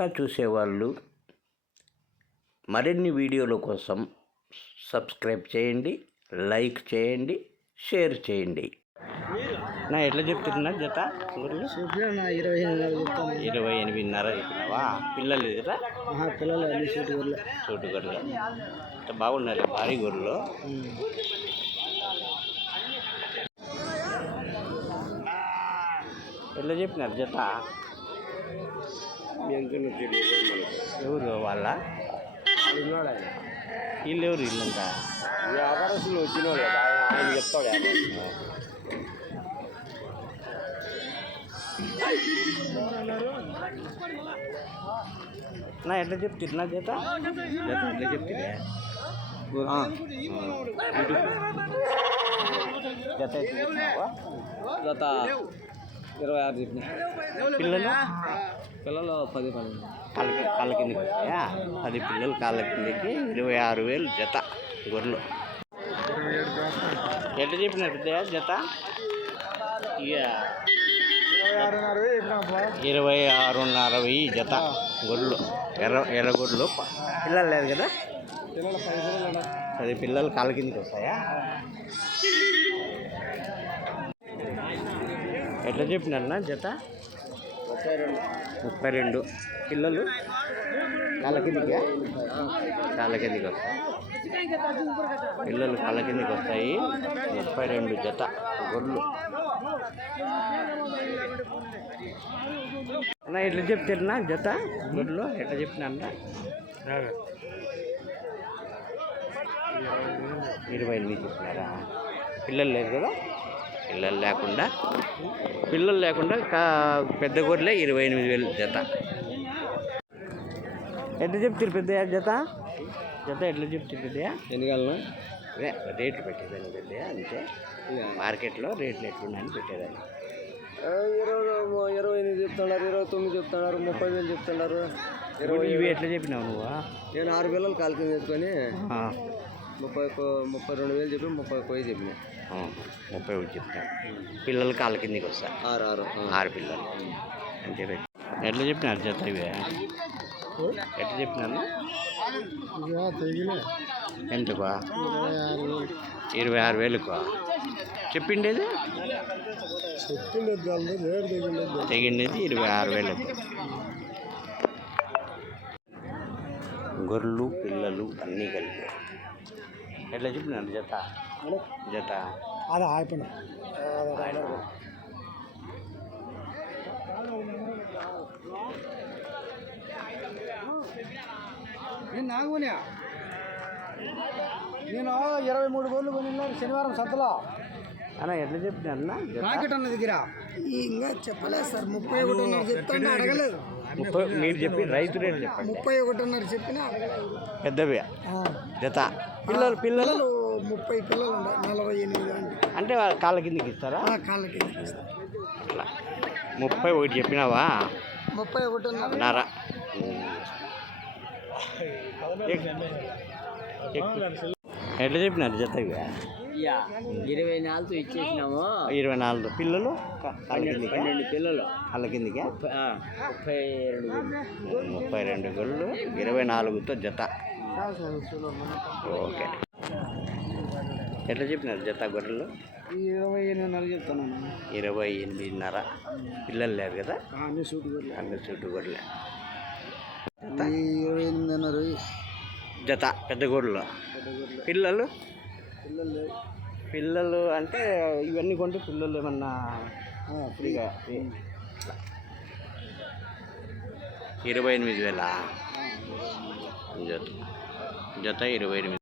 కొత్తగా చూసేవాళ్ళు మరిన్ని వీడియోల కోసం సబ్స్క్రైబ్ చేయండి, లైక్ చేయండి, షేర్ చేయండి. నా ఎట్లా చెప్తున్నా జత? 28.5 చెప్పినావా? పిల్లలు కదా? పిల్లలు చోటు గొర్రెలు బాగున్నాయి, భారీ గొర్రెలు. ఎట్లా చెప్పినారు జత? ఎవరు వాళ్ళ వీళ్ళు? ఎవరు ఇల్లంతా? వ్యాపారస్తులు వచ్చిన వాళ్ళు ఆయన చెప్తాడు. నా ఎట్లా చెప్తున్నా జత? జత ఎట్లా చెప్తున్నా? జత ఎట్లా చెప్పినావా? జత 26 చెప్పిన. పిల్లలు 10 కాళ్ళ కిందకి వస్తాయా? 10 పిల్లలు కాళ్ళ కిందకి 26,000 జత గొర్రెలు. ఎట్లా చెప్పినారు పెద్దయ్య జత? 26,500 జత గొర్రెలు, ఎర్ర గొర్రెలు. పిల్లలు లేదు కదా? 10 పిల్లలు కాళ్ళ కిందకి వస్తాయా? ఎట్లా చెప్పినారన్నా జత? 32 పిల్లలు కాళ్ళ కిందకి వస్తాయి. పిల్లలు కాళ్ళ కిందకి వస్తాయి. 32 జత గొర్రెలు. అన్నా ఎట్లా చెప్తారన్నా జత గొర్రెలు? ఎట్లా చెప్పినా? 28 చెప్పినారా? పిల్లలు లేదు కదా? పిల్లలు లేకుండా పెద్ద గొర్రెలే 28,000 జత. ఎట్లా చెప్తారు పెద్దయ్య జత? ఎట్లా చెప్తారు పెద్దయ్య? ఎందుకల్లా రేట్లు పెట్టేదాన్ని పెద్దయ్య, అంతే. మార్కెట్లో రేట్లు ఎట్లున్నాయని పెట్టేదాన్ని. 28 చెప్తున్నారు, 29 చెప్తున్నారు, 30,000 చెప్తున్నారు. ఇవి ఎట్లా చెప్పినావు నువ్వు? నేను 6 పిల్లలు కాలు కింద వేసుకొని 32,000 చెప్పి 30,000 చెప్పిన. 31 చెప్తాను. పిల్లలు కాళ్ళ కిందకి వస్తా. 6 పిల్లలు అంతే. ఎట్లా చెప్పినారు జత ఇవి? ఎట్లా చెప్పినాను? ఎంతకు? 26,000కు చెప్పిండేది. తెగిండేది 26,000కు. గొర్రెలు పిల్లలు అన్నీ కలిపి ఎట్లా చెప్పినారు జత? అది అయిపోయినా నేను 23 గోళ్ళు కొనిన్నా శనివారం సంతలో. అన్న ఎట్లా చెప్పినా? మార్కెట్ అన్న దగ్గర ఇంకా చెప్పలేదు సార్. 31.5 చెప్తాను, అడగలేదు. 30 మీరు చెప్పి రైతు రేటు చెప్పండి. 31.5 చెప్పినా పెద్దవి జత. పిల్లలు 30 పిల్లలు 48 అంటే కాళ్ళ కిందకి ఇస్తారా? కాళ్ళ కిందకి ఇస్తారు. అట్లా 31 చెప్పినావా? 31.5. ఎట్లా చెప్పినారు జత ఇవి? 24 ఇచ్చేసినాము. 24 పిల్లలు 12 పిల్లలు కాళ్ళ కిందకి 32 గొర్రెలు 24తో జత. ఓకే. ఎట్లా చెప్పినారు జత గొర్రెలు? 28.5 చెప్తున్నాను. 28.5 పిల్లలు లేదు కదా? అన్ని సూటు గొర్రెలే. 28.5 జత పెద్ద గొర్రెలు. పిల్లలు అంటే ఇవన్నీ కొంటే పిల్లలు ఏమన్నా ఫ్రీగా? 28,000 జత 28,000.